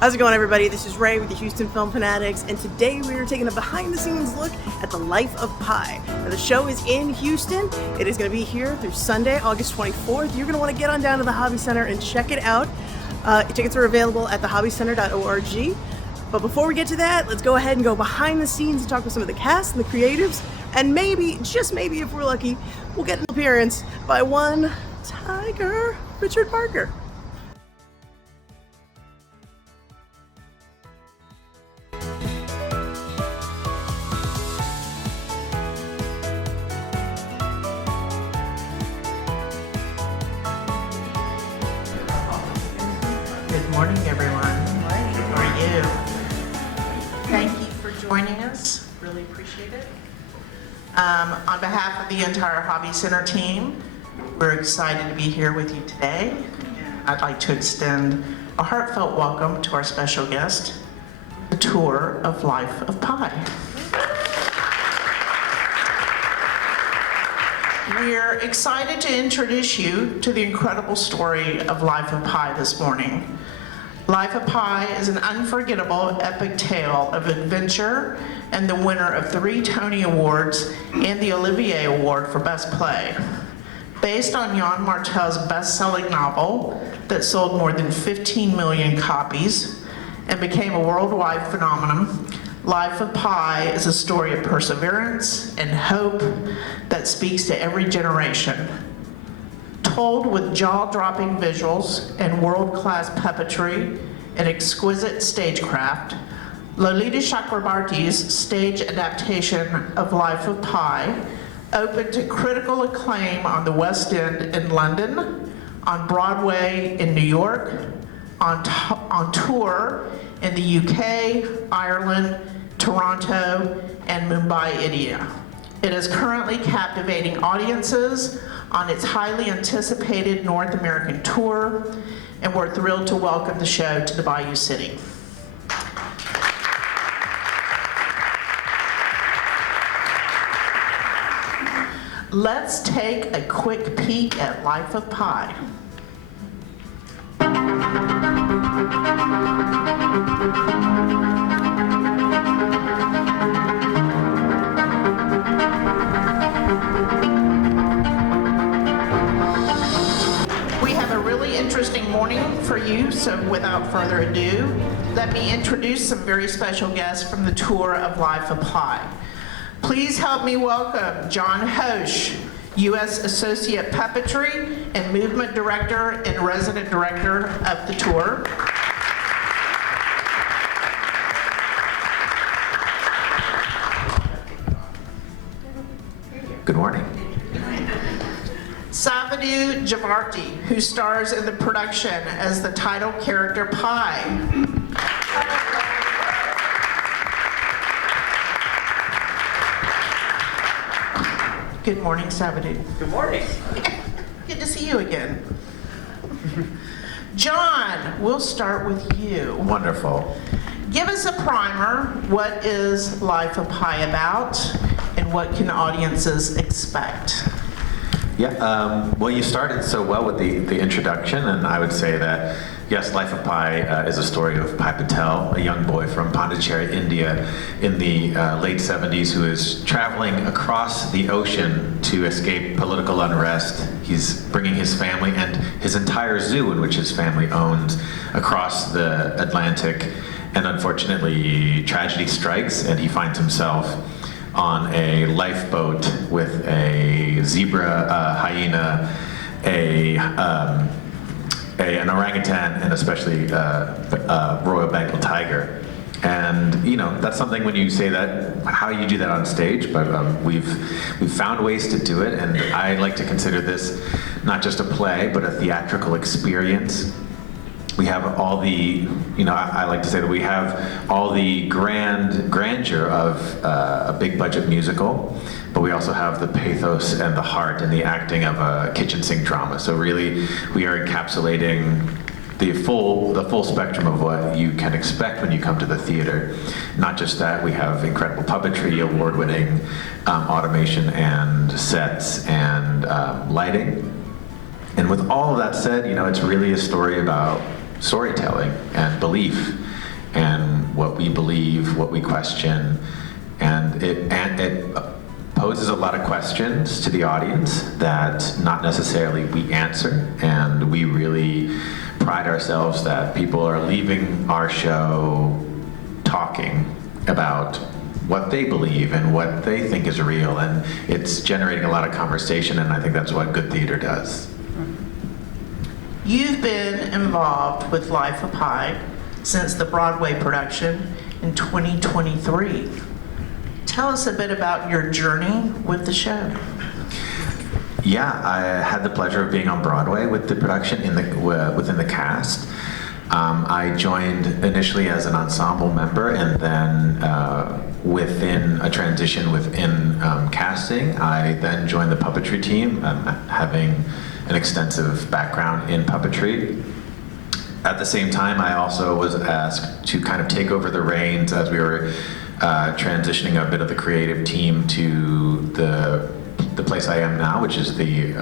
How's it going, everybody? This is Ray with the Houston Film Fanatics, and today we are taking a behind-the-scenes look at the life of Pi. Now, the show is in Houston. It is going to be here through Sunday, August 24th. You're going to want to get on down to the Hobby Center and check it out. Tickets are available at thehobbycenter.org. But before we get to that, let's go ahead and go behind the scenes and talk with some of the cast and the creatives, and maybe, just maybe if we're lucky, we'll get an appearance by one Tiger, Richard Parker. Good morning, everyone. How are you? Thank you for joining us. Really appreciate it. On behalf of the entire Hobby Center team, we're excited to be here with you today. And I'd like to extend a heartfelt welcome to our special guest, the tour of Life of Pi. We're excited to introduce you to the incredible story of Life of Pi this morning. Life of Pi is an unforgettable epic tale of adventure and the winner of 3 Tony Awards and the Olivier Award for Best Play. Based on Yann Martel's best-selling novel that sold more than 15 million copies and became a worldwide phenomenon, Life of Pi is a story of perseverance and hope that speaks to every generation. Told with jaw-dropping visuals and world-class puppetry and exquisite stagecraft, Lolita Chakrabarty's stage adaptation of Life of Pi opened to critical acclaim on the West End in London, on Broadway in New York, on tour in the UK, Ireland, Toronto, and Mumbai, India. It is currently captivating audiences on its highly anticipated North American tour, and we're thrilled to welcome the show to the Bayou City. Let's take a quick peek at Life of Pi. Interesting morning for you, so without further ado, let me introduce some very special guests from the tour of Life of Pi. Please help me welcome John Hoche, U.S. Associate Puppetry and Movement Director and Resident Director of the tour. Good morning. Savadu Javarti, who stars in the production as the title character Pi. Good morning, Savadu. Good morning. Good to see you again. John, we'll start with you. Wonderful. Give us a primer. What is Life of Pi about, and what can audiences expect? Yeah, well, you started so well with the introduction, and I would say that, yes, Life of Pi is a story of Pi Patel, a young boy from Pondicherry, India, in the late 70s, who is traveling across the ocean to escape political unrest. He's bringing his family and his entire zoo, in which his family owns, across the Atlantic, and unfortunately, tragedy strikes, and he finds himself on a lifeboat with a zebra, a hyena, an orangutan, and especially a Royal Bengal tiger. And you know, that's something when you say that, how you do that on stage, but we've found ways to do it, and I like to consider this not just a play, but a theatrical experience. We have all the, I like to say that we have all the grandeur of a big budget musical, but we also have the pathos and the heart and the acting of a kitchen sink drama. So really, we are encapsulating the full spectrum of what you can expect when you come to the theater. Not just that, we have incredible puppetry, award-winning automation and sets and lighting. And with all of that said, it's really a story about storytelling and belief. and what we believe, what we question, and it poses a lot of questions to the audience that not necessarily we answer, and we really pride ourselves that people are leaving our show talking about what they believe and what they think is real, and it's generating a lot of conversation, and I think that's what good theater does. You've been involved with Life of Pi since the Broadway production in 2023. Tell us a bit about your journey with the show. Yeah, I had the pleasure of being on Broadway with the production within the cast. I joined initially as an ensemble member, and then within a transition within casting, I then joined the puppetry team, having an extensive background in puppetry. At the same time, I also was asked to kind of take over the reins as we were transitioning a bit of the creative team to the place I am now, which is the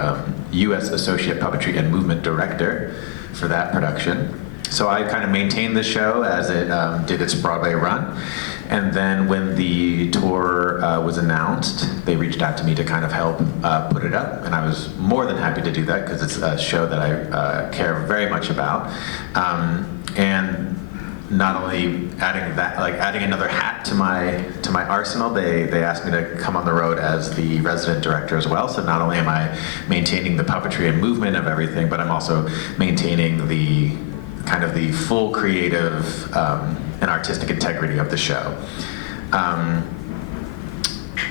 U.S. Associate Puppetry and Movement Director for that production. So I kind of maintained the show as it did its Broadway run. And then when the tour was announced, they reached out to me to kind of help put it up. And I was more than happy to do that because it's a show that I care very much about. And not only adding another hat to my arsenal, they asked me to come on the road as the resident director as well. So not only am I maintaining the puppetry and movement of everything, but I'm also maintaining the kind of the full creative and artistic integrity of the show.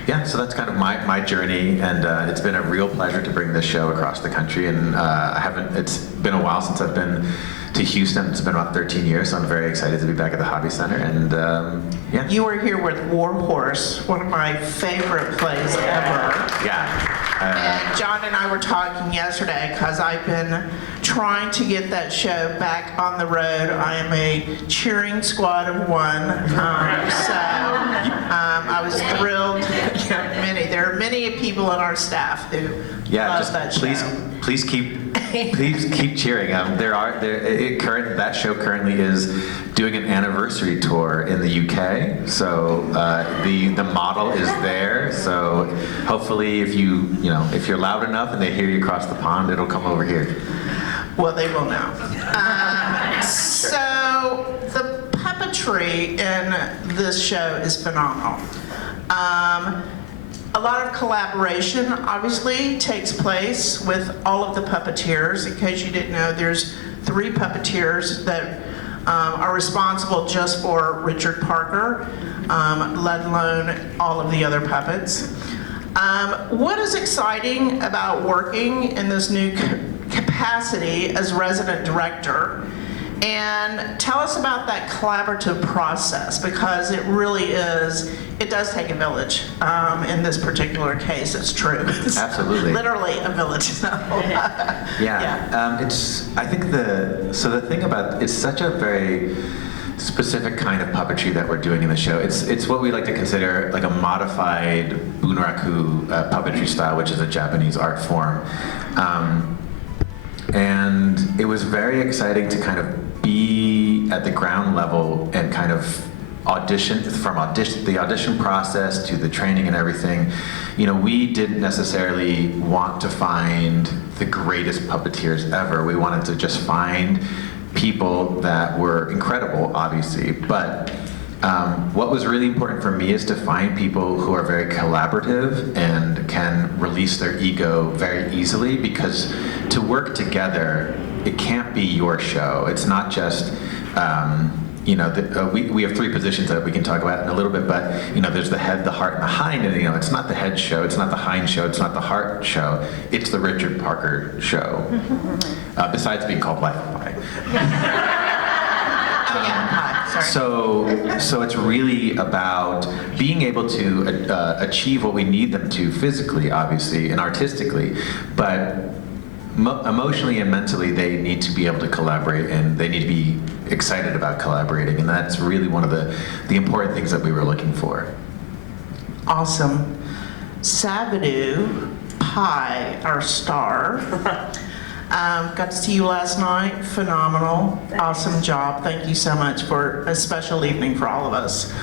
Yeah, so that's kind of my journey, and it's been a real pleasure to bring this show across the country. And it's been a while since I've been to Houston. It's been about 13 years, so I'm very excited to be back at the Hobby Center. And yeah. You were here with War Horse, one of my favorite plays ever. Yeah. And John and I were talking yesterday because I've been trying to get that show back on the road. I am a cheering squad of one, I was thrilled. There are many people in our staff who love that show. Please keep cheering. That show currently is doing an anniversary tour in the UK. So the model is there. So hopefully, if you're loud enough and they hear you across the pond, it'll come over here. Well, they will now. So the puppetry in this show is phenomenal. A lot of collaboration obviously takes place with all of the puppeteers. In case you didn't know, there's 3 puppeteers that are responsible just for Richard Parker, let alone all of the other puppets. What is exciting about working in this new capacity as resident director? And tell us about that collaborative process, because it does take a village. In this particular case, it's true. It's absolutely. Literally a village. So. Yeah. I think the thing about it's such a very specific kind of puppetry that we're doing in the show. It's what we like to consider like a modified bunraku puppetry style, which is a Japanese art form. And it was very exciting to kind of be at the ground level and kind of the audition process to the training and everything. We didn't necessarily want to find the greatest puppeteers ever. We wanted to just find people that were incredible, obviously, but what was really important for me is to find people who are very collaborative and can release their ego very easily, because to work together, it can't be your show. It's not just, we have 3 positions that we can talk about in a little bit, but there's the head, the heart, and the hind, and it's not the head show, it's not the hind show, it's not the heart show, it's the Richard Parker show, besides being called Life of Pi. So it's really about being able to achieve what we need them to physically, obviously, and artistically, but emotionally and mentally, they need to be able to collaborate, and they need to be excited about collaborating, and that's really one of the important things that we were looking for. Awesome. Sabadu Pi, our star, Got to see you last night. Phenomenal. Awesome job. Thank you so much for a special evening for all of us.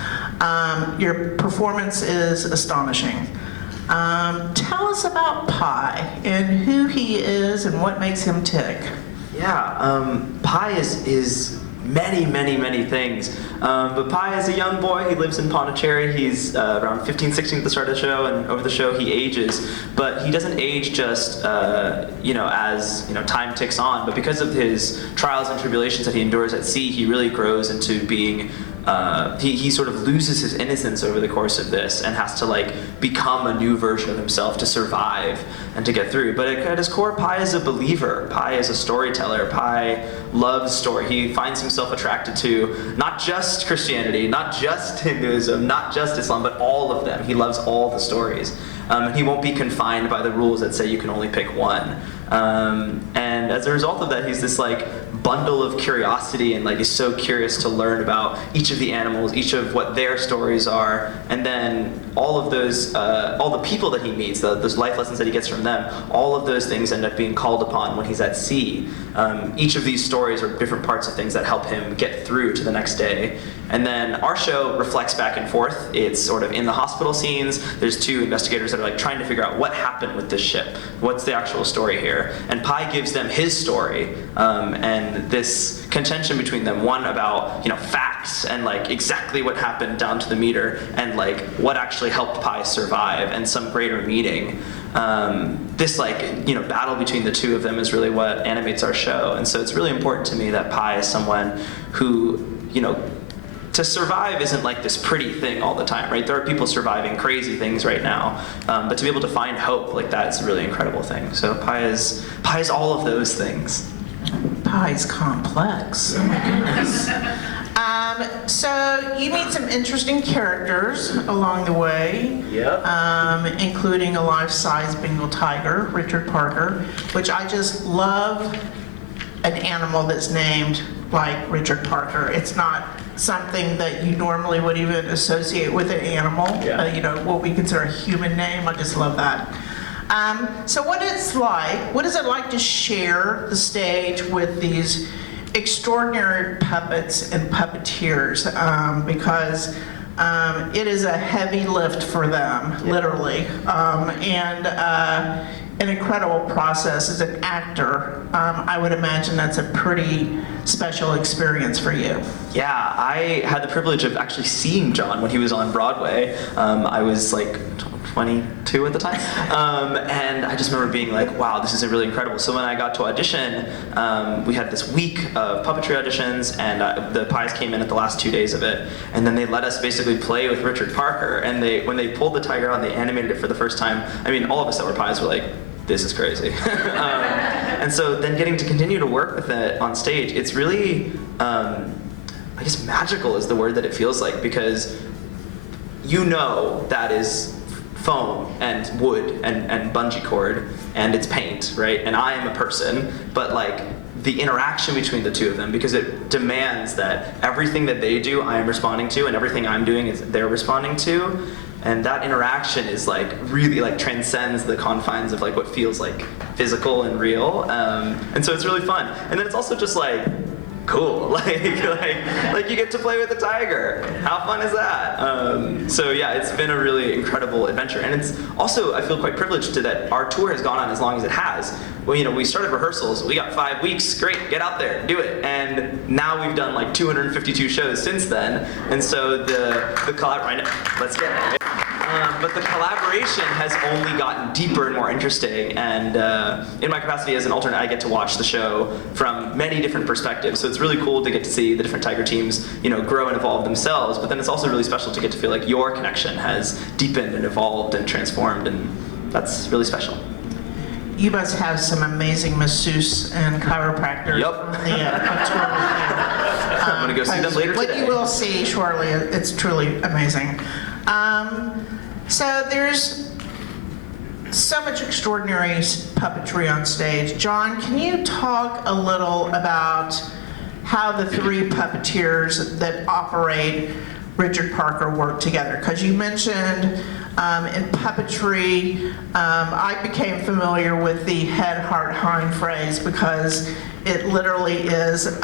Your performance is astonishing. Tell us about Pi and who he is and what makes him tick. Yeah, Pi is many things. But Pi is a young boy. He lives in Pondicherry. He's around 15, 16 at the start of the show, and over the show he ages. But he doesn't age just as time ticks on. But because of his trials and tribulations that he endures at sea, he really grows into being. He sort of loses his innocence over the course of this and has to become a new version of himself to survive and to get through. But at his core, Pi is a believer. Pi is a storyteller. Pi loves story. He finds himself attracted to not just Christianity, not just Hinduism, not just Islam, but all of them. He loves all the stories. He won't be confined by the rules that say you can only pick one. And as a result of that, he's this bundle of curiosity and is so curious to learn about each of the animals, each of what their stories are, and then all of those, all the people that he meets, those life lessons that he gets from them, all of those things end up being called upon when he's at sea. Each of these stories are different parts of things that help him get through to the next day. And then our show reflects back and forth. It's sort of in the hospital scenes. There's two investigators that are trying to figure out what happened with this ship. What's the actual story here? And Pi gives them his story, and this contention between them, one about facts and exactly what happened down to the meter, and what actually helped Pi survive, and some greater meaning. This battle between the two of them is really what animates our show. And so it's really important to me that Pi is someone who, to survive isn't this pretty thing all the time, right? There are people surviving crazy things right now, but to be able to find hope that's a really incredible thing. So Pi is all of those things. Pi's complex. Oh my goodness. So you meet some interesting characters along the way. Yep. Including a life-size Bengal tiger, Richard Parker, which I just love an animal that's named like Richard Parker. It's not something that you normally would even associate with an animal. Yeah. What we consider a human name. I just love that. So what is it like to share the stage with these extraordinary puppets and puppeteers? Because it is a heavy lift for them, literally, and an incredible process. As an actor, I would imagine that's a pretty special experience for you. Yeah, I had the privilege of actually seeing John when he was on Broadway. I was 22 at the time, and I just remember being wow, this is really incredible. So when I got to audition, we had this week of puppetry auditions, and the Pies came in at the last 2 days of it, and then they let us basically play with Richard Parker, and when they pulled the tiger out and they animated it for the first time, I mean, all of us that were Pies were this is crazy. And so then getting to continue to work with it on stage, it's really, I guess magical is the word that it feels like, because that is foam and wood and bungee cord and it's paint, right? And I am a person, but the interaction between the two of them, because it demands that everything that they do I am responding to, and everything I'm doing is they're responding to, and that interaction is really transcends the confines of what feels physical and real, and so it's really fun. And then it's also just cool, you get to play with a tiger. How fun is that? So yeah, it's been a really incredible adventure, and it's also, I feel quite privileged that our tour has gone on as long as it has. Well, we started rehearsals, we got 5 weeks, great, get out there, do it, and now we've done 252 shows since then, and so the collaboration, let's get it. But the collaboration has only gotten deeper and more interesting, and in my capacity as an alternate, I get to watch the show from many different perspectives, so it's really cool to get to see the different Tiger teams, grow and evolve themselves, but then it's also really special to get to feel your connection has deepened and evolved and transformed, and that's really special. You must have some amazing masseuse and chiropractors. Yep. On tour with you. I'm gonna go see them later what today. you will see shortly, it's truly amazing. So there's so much extraordinary puppetry on stage. John, can you talk a little about how the three puppeteers that operate Richard Parker work together? Because you mentioned in puppetry, I became familiar with the head, heart, hind phrase because it literally is an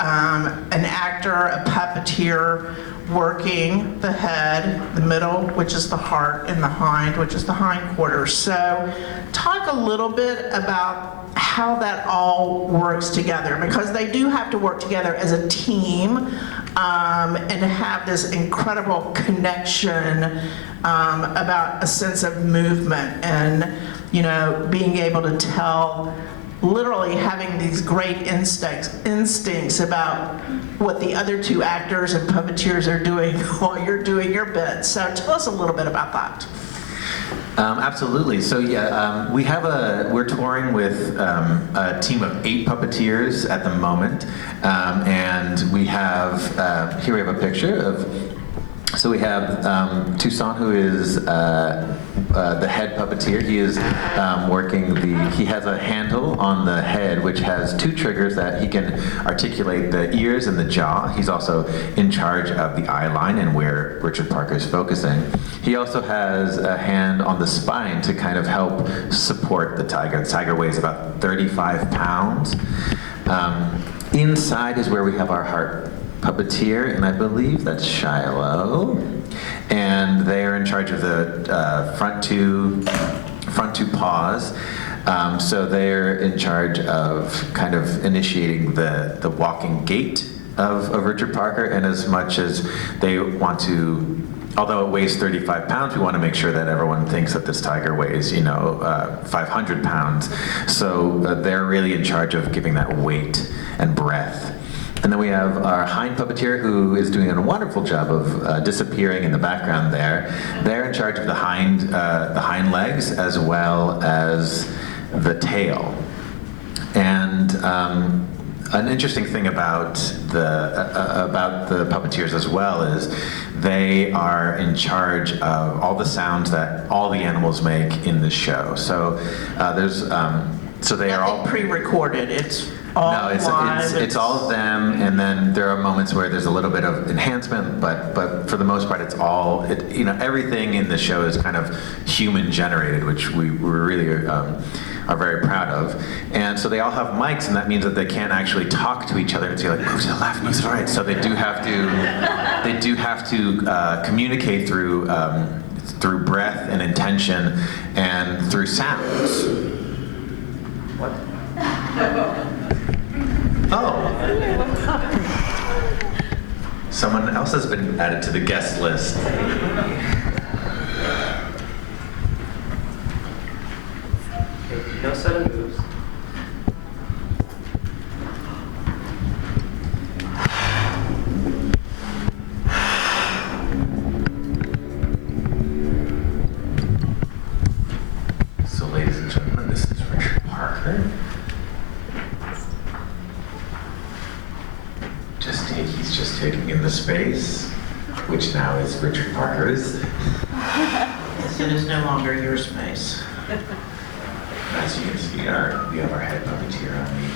actor, a puppeteer, working the head, the middle, which is the heart, and the hind, which is the hindquarters. So talk a little bit about how that all works together, because they do have to work together as a team and have this incredible connection about a sense of movement and, you know, being able to tell, literally having these great instincts about what the other two actors and puppeteers are doing while you're doing your bit. So tell us a little bit about that. Absolutely. So yeah, we're touring with a team of 8 puppeteers at the moment, and we have here we have a picture of. So we have Toussaint, who is the head puppeteer. He is working he has a handle on the head which has 2 triggers that he can articulate the ears and the jaw. He's also in charge of the eye line and where Richard Parker is focusing. He also has a hand on the spine to kind of help support the tiger. The tiger weighs about 35 pounds. Inside is where we have our heart puppeteer, and I believe that's Shiloh, and they are in charge of the front two paws. So they're in charge of kind of initiating the walking gait of Richard Parker, and as much as they want to, although it weighs 35 pounds, we want to make sure that everyone thinks that this tiger weighs, 500 pounds. So they're really in charge of giving that weight and breath. And then we have our hind puppeteer, who is doing a wonderful job of disappearing in the background there. They're in charge of the hind legs as well as the tail. And an interesting thing about the puppeteers as well is they are in charge of all the sounds that all the animals make in the show. So so they are all pre-recorded. It's all live. It's all of them, and then there are moments where there's a little bit of enhancement, but for the most part, it's all everything in the show is kind of human generated, which we really are very proud of. And so they all have mics, and that means that they can't actually talk to each other and say like, move to the left, move to the right. So they do have to communicate through breath and intention and through sounds. What? Oh. Someone else has been added to the guest list. No sudden moves. So, ladies and gentlemen, this is Richard Parker. He's just taking in the space, which now is Richard Parker's. It is no longer your space. As you can see, we have our head puppeteer on the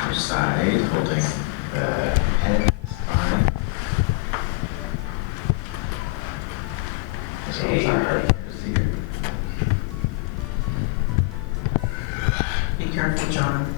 outside, holding the head spine. As well as our heart puppeteer. Be careful, John.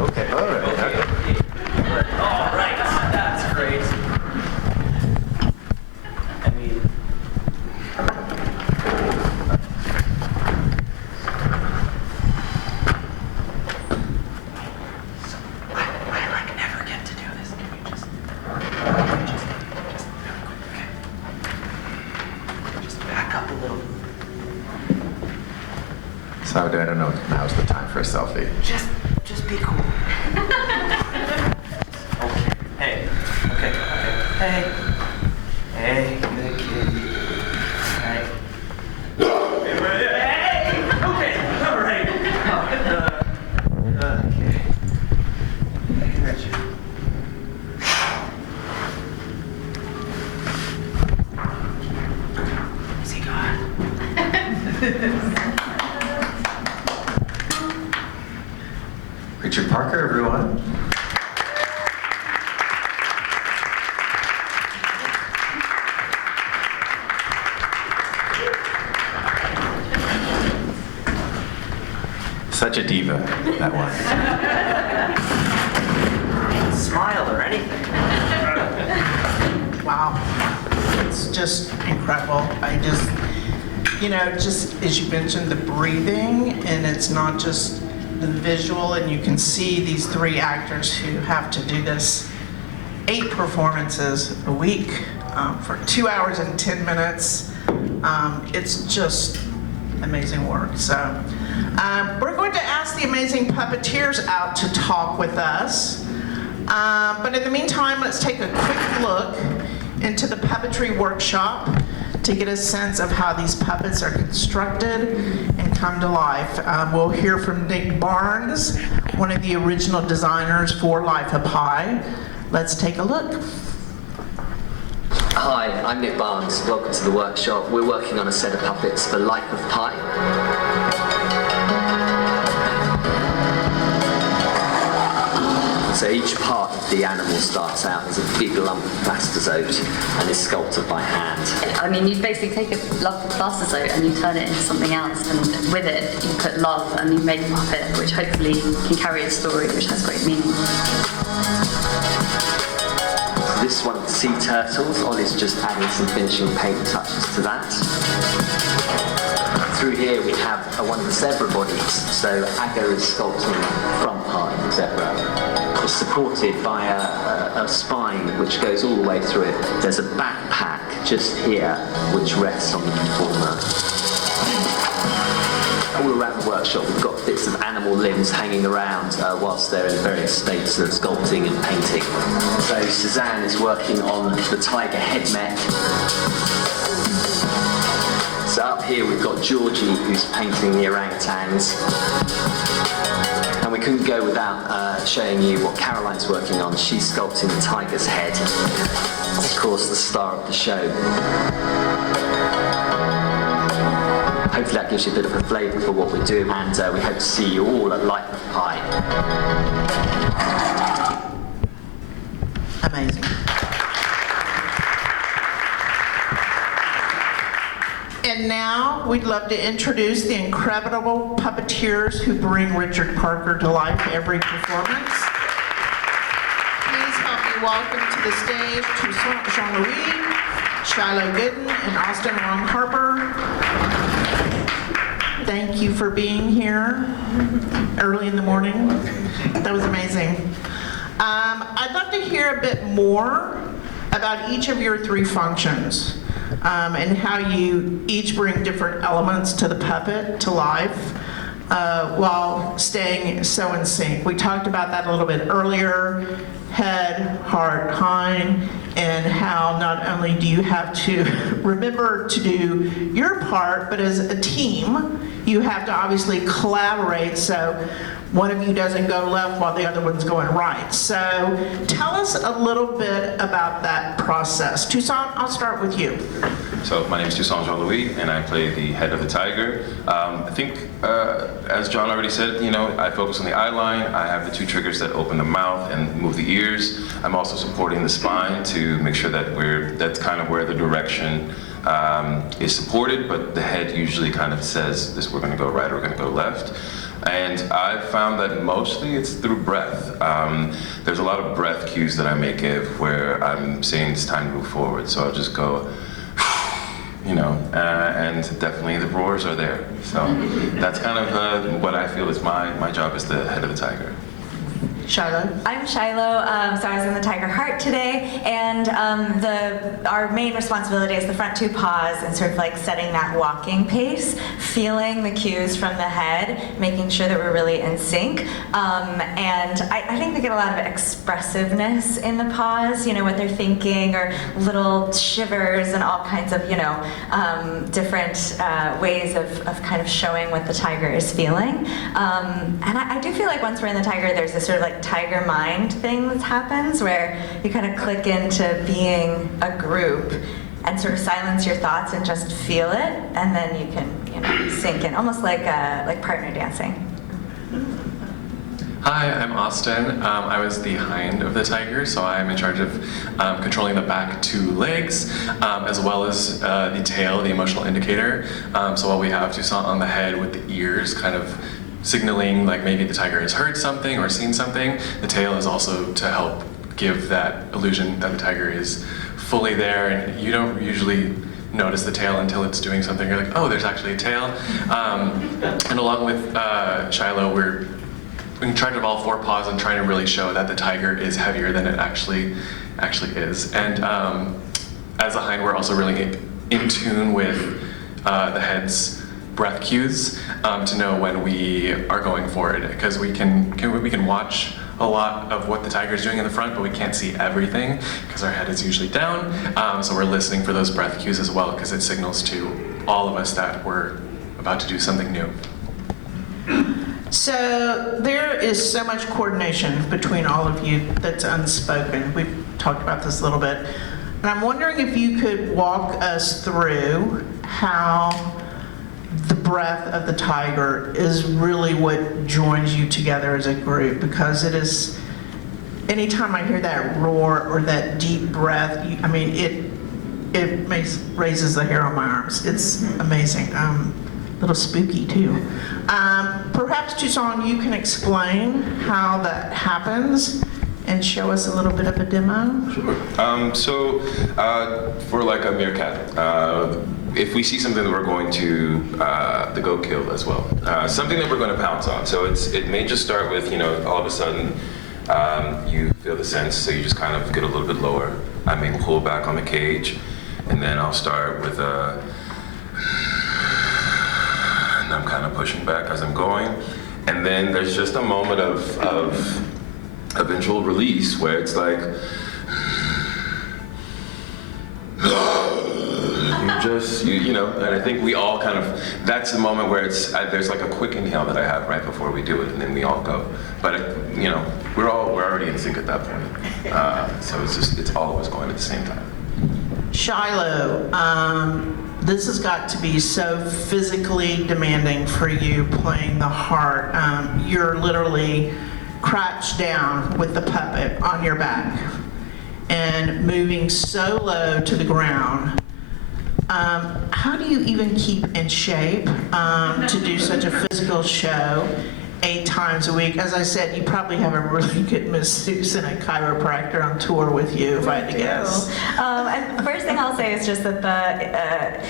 Okay, all right. That's great. I mean, I like never get to do this. Can we just just back up a little. So I don't know if now's the time for a selfie. Just be cool. Hey. Hey, good kid. Hey. Hey! Okay, all right. Okay. I got you. Is he gone? Richard Parker, everyone. Such a diva, that one. Smile or anything. Wow, it's just incredible. I just, just as you mentioned, the breathing, and it's not just the visual, and you can see these 3 actors who have to do this 8 performances a week for 2 hours and 10 minutes. It's just amazing work. So we're going to ask the amazing puppeteers out to talk with us. But in the meantime, let's take a quick look into the puppetry workshop to get a sense of how these puppets are constructed and come to life. We'll hear from Nick Barnes, one of the original designers for Life of Pi. Let's take a look. Hi, I'm Nick Barnes. Welcome to the workshop. We're working on a set of puppets for Life of Pi. So each part of the animal starts out as a big lump of plastizote and is sculpted by hand. I mean, you basically take a lump of plastizote and you turn it into something else, and with it you put love and you make a puppet which hopefully can carry a story which has great meaning. This one of the sea turtles, Ollie's just adding some finishing paint touches to that. Through here we have one of the zebra bodies, so Aga is sculpting front part of the zebra. It's supported by a spine which goes all the way through it. There's a backpack just here which rests on the performer. All around the workshop we've got bits of animal limbs hanging around whilst they're in various states of sculpting and painting. So Suzanne is working on the tiger head mech. So up here we've got Georgie who's painting the orangutans. And we couldn't go without showing you what Caroline's working on. She's sculpting the tiger's head. Of course, the star of the show. Hopefully that gives you a bit of a flavour for what we're doing, and we hope to see you all at Life of Pi. Amazing. And now we'd love to introduce the incredible puppeteers who bring Richard Parker to life every performance. Please help me welcome to the stage Toussaint Jean-Louis, Shiloh Gooden, and Austin Wong Harper. Thank you for being here early in the morning. That was amazing. I'd love to hear a bit more about each of your 3 functions. And how you each bring different elements to the puppet to life while staying so in sync. We talked about that a little bit earlier, head, heart, hind, and how not only do you have to remember to do your part, but as a team, you have to obviously collaborate so one of you doesn't go left while the other one's going right. So tell us a little bit about that process. Toussaint, I'll start with you. So my name is Toussaint Jean-Louis, and I play the head of the tiger. I think, as John already said, I focus on the eye line. I have the 2 triggers that open the mouth and move the ears. I'm also supporting the spine to make sure that that's kind of where the direction is supported, but the head usually kind of says, this, we're gonna go right, or we're gonna go left. And I've found that mostly it's through breath. There's a lot of breath cues that I may give where I'm saying it's time to move forward. So I'll just go, and definitely the roars are there. So that's kind of what I feel is my job as the head of the tiger. Shiloh? I'm Shiloh, so I was in the Tiger Heart today, and our main responsibility is the front two paws and sort of like setting that walking pace, feeling the cues from the head, making sure that we're really in sync. And I think they get a lot of expressiveness in the paws, you know, what they're thinking, or little shivers and all kinds of, you know, different ways of kind of showing what the tiger is feeling. And I do feel like once we're in the tiger, there's this sort of like tiger mind thing that happens where you kind of click into being a group and sort of silence your thoughts and just feel it, and then you can, you know, sink in, almost like partner dancing. Hi, I'm Austin. I was the hind of the tiger, so I'm in charge of controlling the back two legs, as well as the tail, the emotional indicator. So while we have Toussaint on the head with the ears kind of signaling like maybe the tiger has heard something or seen something, the tail is also to help give that illusion that the tiger is fully there, and you don't usually notice the tail until it's doing something. You're like, oh, there's actually a tail. And along with Shiloh, we're in charge of all four paws and trying to really show that the tiger is heavier than it actually is. And as a hind, we're also really in tune with the head's breath cues to know when we are going for it, because we can watch a lot of what the tiger is doing in the front, but we can't see everything because our head is usually down. So we're listening for those breath cues as well, because it signals to all of us that we're about to do something new. So there is so much coordination between all of you that's unspoken. We've talked about this a little bit. And I'm wondering if you could walk us through how the breath of the tiger is really what joins you together as a group, because it is, anytime I hear that roar or that deep breath, I mean, it raises the hair on my arms. It's amazing. A little spooky too. Perhaps Toussaint, you can explain how that happens and show us a little bit of a demo? Sure. So for like a meerkat, if we see something that we're going to go kill as well, something that we're going to pounce on. So it may just start with, you know, all of a sudden you feel the sense, so you just kind of get a little bit lower. I may pull back on the cage, and then I'll start with a, and I'm kind of pushing back as I'm going, and then there's just a moment of eventual release where it's like you know, and I think we all kind of, that's the moment where it's there's like a quick inhale that I have right before we do it, and then we all go. But you know, we're already in sync at that point, so it's all of us going at the same time. Shiloh, this has got to be so physically demanding for you playing the heart. You're literally crouched down with the puppet on your back and moving so low to the ground. How do you even keep in shape to do such a physical show 8 times a week? As I said, you probably have a really good masseuse and a chiropractor on tour with you, if I had to guess. And first thing I'll say is just that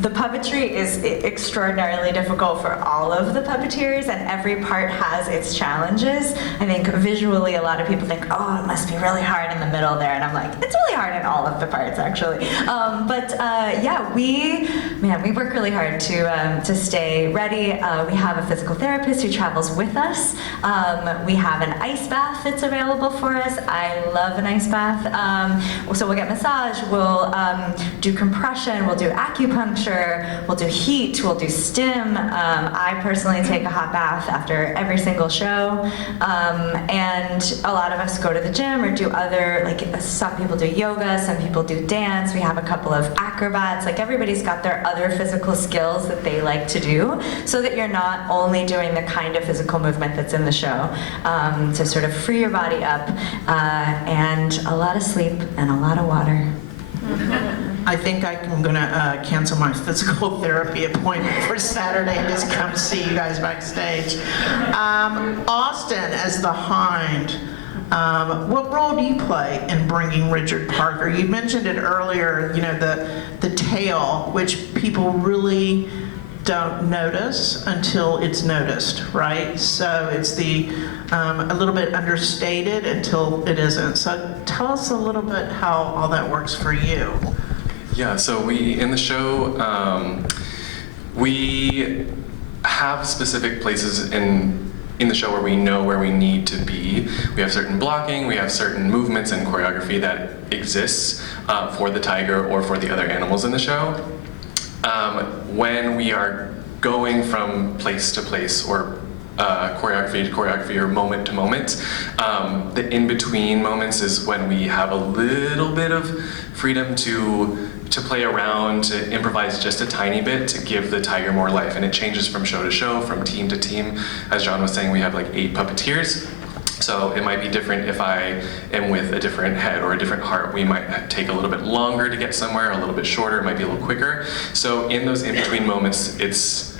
the puppetry is extraordinarily difficult for all of the puppeteers, and every part has its challenges. I think visually a lot of people think, oh, it must be really hard in the middle there, and I'm like, it's really hard in all of the parts actually. Yeah, we work really hard to stay ready. We have a physical therapist who travels with us. We have an ice bath that's available for us. I love an ice bath. So we'll get massage, we'll do compression, we'll do acupuncture, we'll do heat, we'll do stim. I personally take a hot bath after every single show. And a lot of us go to the gym or do other, like some people do yoga, some people do dance. We have a couple of acrobats. Like everybody's got their other physical skills that they like to do, so that you're not only doing the kind of physical movement that's in the show, to sort of free your body up, and a lot of sleep and a lot of water. I think I'm gonna cancel my physical therapy appointment for Saturday and just come see you guys backstage. Austin, as the hind, what role do you play in bringing Richard Parker? You mentioned it earlier, you know, the tail, which people really don't notice until it's noticed, right? So it's a little bit understated until it isn't. So tell us a little bit how all that works for you. Yeah, so in the show, we have specific places in the show where we know where we need to be. We have certain blocking, we have certain movements and choreography that exists for the tiger or for the other animals in the show. When we are going from place to place or choreography to choreography or moment to moment, the in-between moments is when we have a little bit of freedom to play around, to improvise just a tiny bit to give the tiger more life. And it changes from show to show, from team to team. As John was saying, we have like 8 puppeteers. So it might be different if I am with a different head or a different heart. We might take a little bit longer to get somewhere, a little bit shorter, it might be a little quicker. So in those in-between moments, it's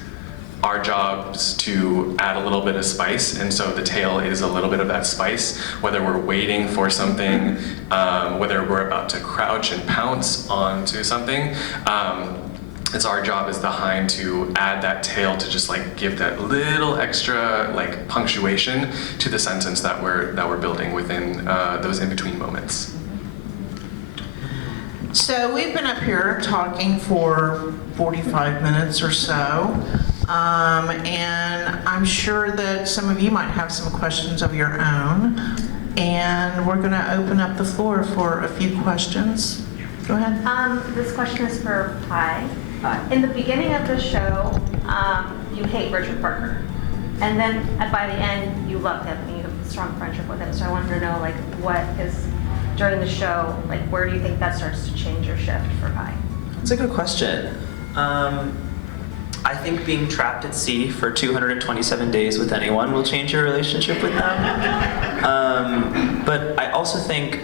our jobs to add a little bit of spice, and so the tail is a little bit of that spice, whether we're waiting for something, whether we're about to crouch and pounce onto something. It's our job as the hind to add that tail to just like give that little extra like punctuation to the sentence that we're building within those in-between moments. So we've been up here talking for 45 minutes or so, and I'm sure that some of you might have some questions of your own, and we're going to open up the floor for a few questions. Go ahead. This question is for Pi. In the beginning of the show, you hate Richard Parker, and then by the end, you love him and you have a strong friendship with him. So I wanted to know, like, what is during the show, like, where do you think that starts to change or shift for Pi? That's a good question. I think being trapped at sea for 227 days with anyone will change your relationship with them. But I also think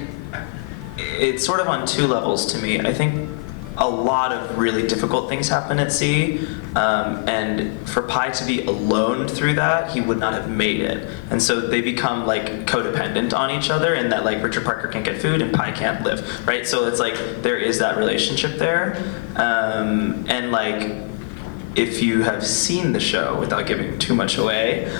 it's sort of on 2 levels to me. I think a lot of really difficult things happen at sea, and for Pi to be alone through that, he would not have made it. And so they become like codependent on each other, in that like Richard Parker can't get food and Pi can't live, right? So it's like there is that relationship there, and like if you have seen the show, without giving too much away,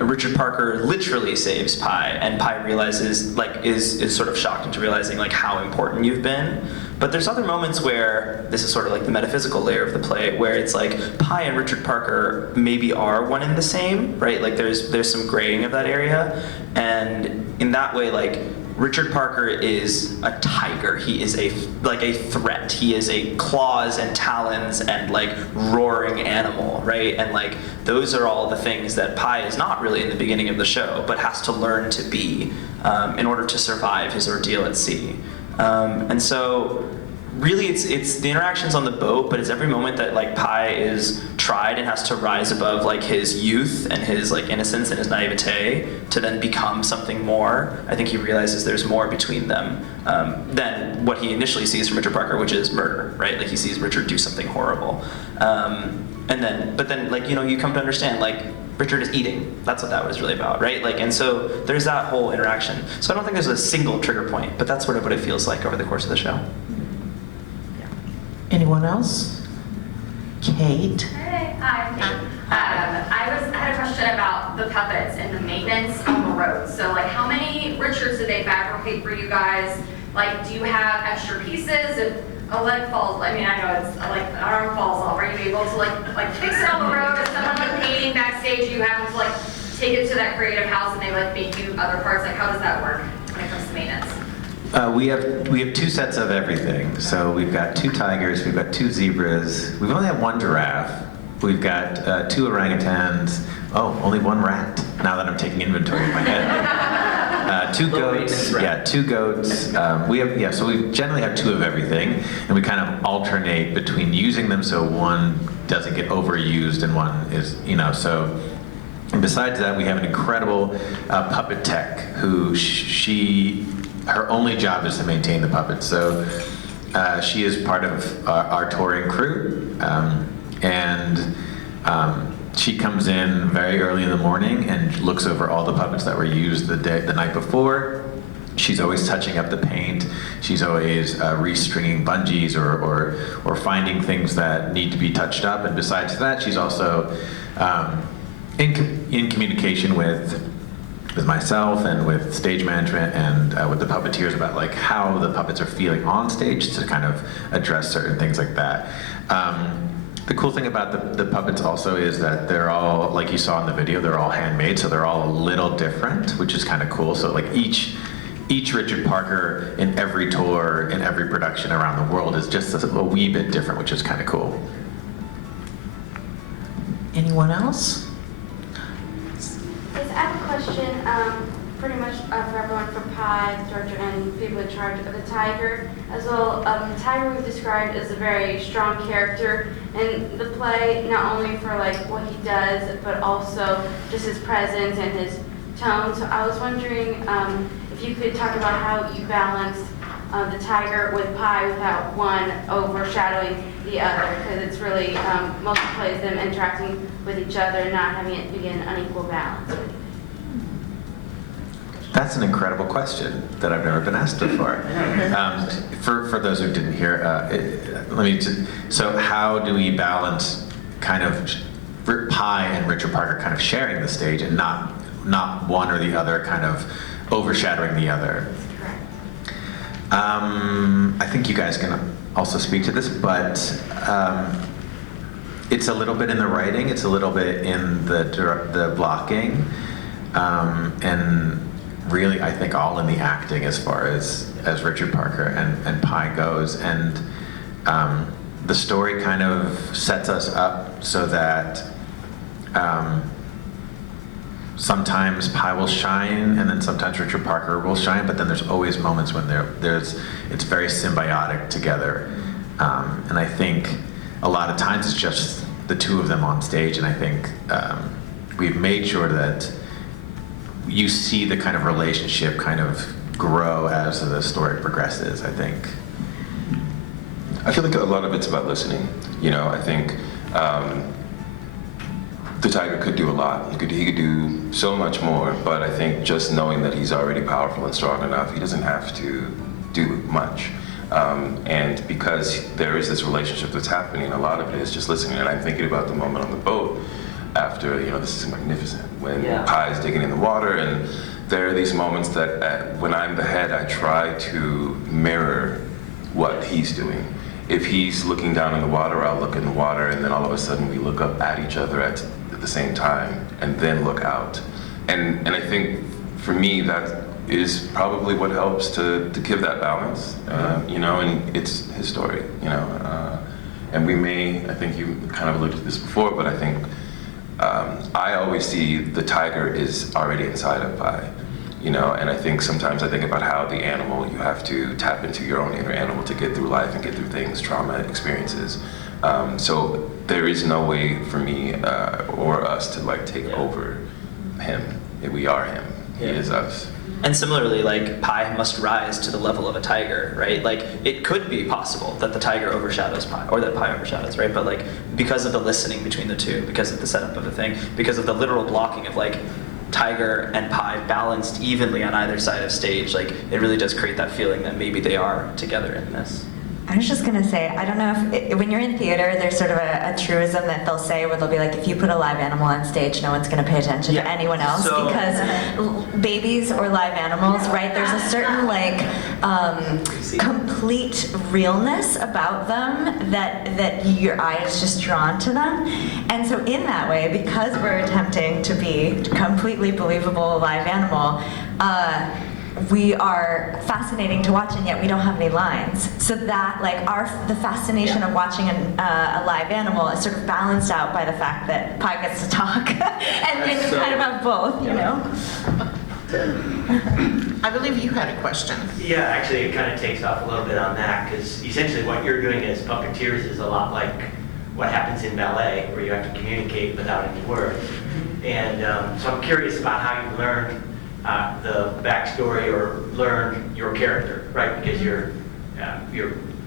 Richard Parker literally saves Pi, and Pi realizes, like, is sort of shocked into realizing like how important you've been. But there's other moments where this is sort of like the metaphysical layer of the play, where it's like Pi and Richard Parker maybe are one and the same, right? Like there's some graying of that area, and in that way, like, Richard Parker is a tiger. He is a threat. He is a claws and talons and like roaring animal, right? And like those are all the things that Pi is not really in the beginning of the show, but has to learn to be in order to survive his ordeal at sea. And so really it's the interactions on the boat, but it's every moment that like Pi is tried and has to rise above like his youth and his like innocence and his naivete to then become something more. I think he realizes there's more between them than what he initially sees from Richard Parker, which is murder, right? Like he sees Richard do something horrible. But then like, you know, you come to understand like Richard is eating. That's what that was really about, right? Like, and so there's that whole interaction. So I don't think there's a single trigger point, but that's sort of what it feels like over the course of the show. Anyone else? Kate? Hey, hi. I had a question about the puppets and the maintenance on the road. So, like, how many Richards did they fabricate for you guys? Like, do you have extra pieces? If a leg falls, I mean, I know it's like an arm falls off. Are you able to like fix it on the road? If someone like painting backstage, you have to like take it to that creative house and they like make you other parts. Like, how does that work when it comes to maintenance? We have 2 sets of everything. So we've got 2 tigers, we've got 2 zebras, we've only had 1 giraffe, we've got 2 orangutans, only 1 rat, now that I'm taking inventory in my head. 2 goats, 2 goats. So we generally have 2 of everything, and we kind of alternate between using them so one doesn't get overused and one is, so. And besides that, we have an incredible puppet tech who her only job is to maintain the puppets. So she is part of our touring crew, and she comes in very early in the morning and looks over all the puppets that were used the night before. She's always touching up the paint. She's always restringing bungees or finding things that need to be touched up. And besides that, she's also in communication with myself and with stage management and with the puppeteers about like how the puppets are feeling on stage to kind of address certain things like that. The cool thing about the puppets also is that they're all, like you saw in the video, they're all handmade, so they're all a little different, which is kind of cool. So like each Richard Parker in every tour, in every production around the world is just a wee bit different, which is kind of cool. Anyone else? Yes, I have a question, pretty much for everyone from Pi, director, and people in charge of the Tiger as well. The Tiger we've described as a very strong character in the play, not only for like what he does, but also just his presence and his tone. So I was wondering if you could talk about how you balance the Tiger with Pi without one overshadowing the other, because it's really most plays them interacting with each other, not having it be an unequal balance. That's an incredible question that I've never been asked before. For those who didn't hear, so how do we balance kind of Pi and Richard Parker kind of sharing the stage and not one or the other kind of overshadowing the other? I think you guys can also speak to this, but it's a little bit in the writing, it's a little bit in the blocking, and really I think all in the acting as far as Richard Parker and Pi goes. And the story kind of sets us up so that sometimes Pi will shine, and then sometimes Richard Parker will shine, but then there's always moments when it's very symbiotic together. And I think a lot of times it's just the two of them on stage, and I think we've made sure that you see the kind of relationship kind of grow as the story progresses, I think. I feel like a lot of it's about listening. I think the Tiger could do a lot. He could do so much more, but I think just knowing that he's already powerful and strong enough, he doesn't have to do much. And because there is this relationship that's happening, a lot of it is just listening. And I'm thinking about the moment on the boat after, this is magnificent, when Pi is digging in the water, and there are these moments that when I'm the head, I try to mirror what he's doing. If he's looking down in the water, I'll look in the water, and then all of a sudden we look up at each other at the same time, and then look out. And I think for me that is probably what helps to give that balance, and it's his story, and I think you kind of alluded to this before, but I think I always see the Tiger is already inside of Pi, and I think sometimes I think about how the animal, you have to tap into your own inner animal to get through life and get through things, trauma, experiences. So there is no way for me or us to take over him. We are him. He is us. And similarly, Pi must rise to the level of a Tiger, right? It could be possible that the Tiger overshadows Pi, or that Pi overshadows, right? But because of the listening between the two, because of the setup of the thing, because of the literal blocking of Tiger and Pi balanced evenly on either side of stage, it really does create that feeling that maybe they are together in this. I was just gonna say, I don't know if when you're in theater, there's sort of a truism that they'll say where they'll be like, if you put a live animal on stage, no one's gonna pay attention to anyone else, because babies or live animals, right? There's a certain complete realness about them that your eye is just drawn to them, and so in that way, because we're attempting to be a completely believable live animal, we are fascinating to watch, and yet we don't have any lines. So that, the fascination of watching a live animal is sort of balanced out by the fact that Pi gets to talk, and it's kind of have both, I believe you had a question. Yeah, actually, it kind of takes off a little bit on that, because essentially what you're doing as puppeteers is a lot like what happens in ballet, where you have to communicate without any words. And so I'm curious about how you learned the backstory or learned your character, right? Because you're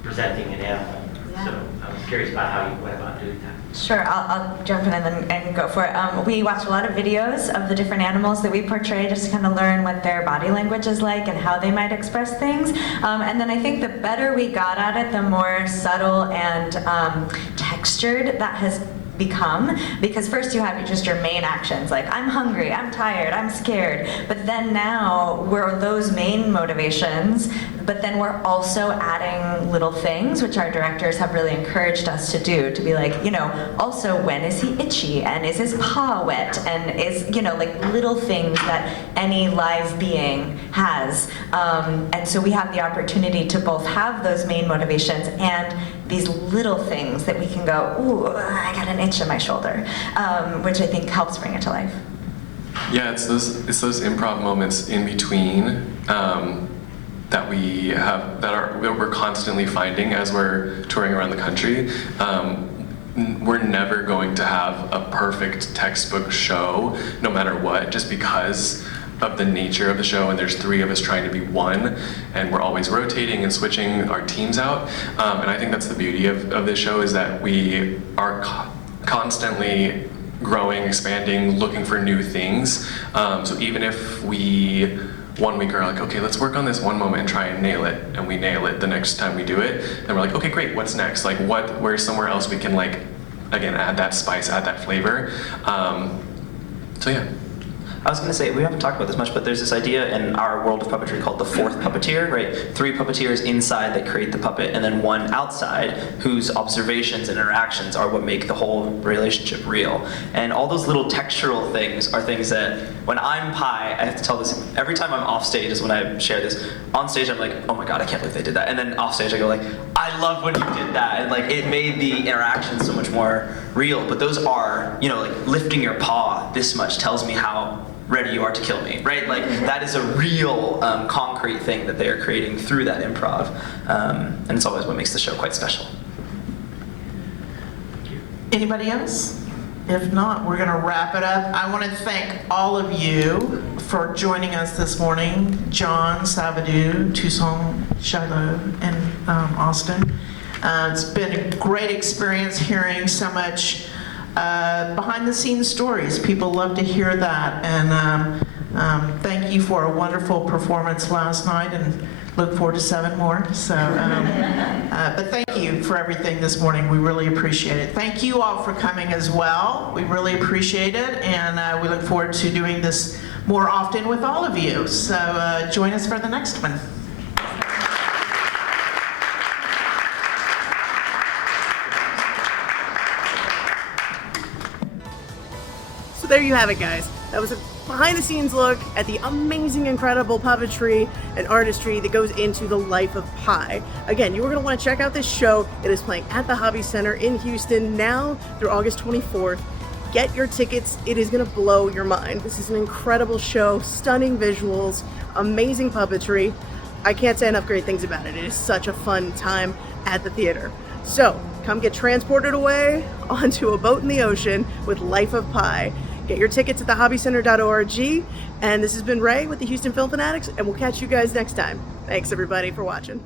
presenting an animal. Yeah. So I was curious about how you went about doing that. Sure, I'll jump in and go for it. We watch a lot of videos of the different animals that we portray just to kind of learn what their body language is like and how they might express things. And then I think the better we got at it, the more subtle and textured that has become, because first you have just your main actions like I'm hungry, I'm tired, I'm scared, but then now we're those main motivations, but then we're also adding little things which our directors have really encouraged us to do, to be like, also when is he itchy and is his paw wet and is, like little things that any live being has. And so we have the opportunity to both have those main motivations and these little things that we can go, ooh, I got an itch in my shoulder, which I think helps bring it to life. Yeah, it's those improv moments in between that we have that we're constantly finding as we're touring around the country. We're never going to have a perfect textbook show, no matter what, just because of the nature of the show, and there's 3 of us trying to be one, and we're always rotating and switching our teams out. And I think that's the beauty of this show, is that we are constantly growing, expanding, looking for new things. So even if we one week are like, okay, let's work on this one moment and try and nail it, and we nail it the next time we do it, then we're like, okay, great, what's next? Like, where's somewhere else we can, like, again, add that spice, add that flavor. So yeah. I was going to say, we haven't talked about this much, but there's this idea in our world of puppetry called the 4th puppeteer, right? 3 puppeteers inside that create the puppet, and then 1 outside whose observations and interactions are what make the whole relationship real. And all those little textural things are things that, when I'm Pi, I have to tell this, every time I'm off stage is when I share this. On stage, I'm like, oh my God, I can't believe they did that. And then off stage, I go like, I love when you did that. And like, it made the interaction so much more real. But those are, like lifting your paw this much tells me how ready you are to kill me, right? Like, that is a real concrete thing that they are creating through that improv. And it's always what makes the show quite special. Anybody else? If not, we're gonna wrap it up. I want to thank all of you for joining us this morning. John, Savadou, Toussaint, Shiloh, and Austin. It's been a great experience hearing so much behind the scenes stories. People love to hear that, and thank you for a wonderful performance last night, and look forward to 7 more. So, but thank you for everything this morning. We really appreciate it. Thank you all for coming as well. We really appreciate it, and we look forward to doing this more often with all of you. So join us for the next one. So there you have it, guys. That was a behind-the-scenes look at the amazing, incredible puppetry and artistry that goes into the life of Pi. Again, you are going to want to check out this show. It is playing at the Hobby Center in Houston now through August 24th. Get your tickets. It is going to blow your mind. This is an incredible show, stunning visuals, amazing puppetry. I can't say enough great things about it. It is such a fun time at the theater. So come get transported away onto a boat in the ocean with Life of Pi. Get your tickets at thehobbycenter.org. And this has been Ray with the Houston Film Fanatics, and we'll catch you guys next time. Thanks everybody for watching.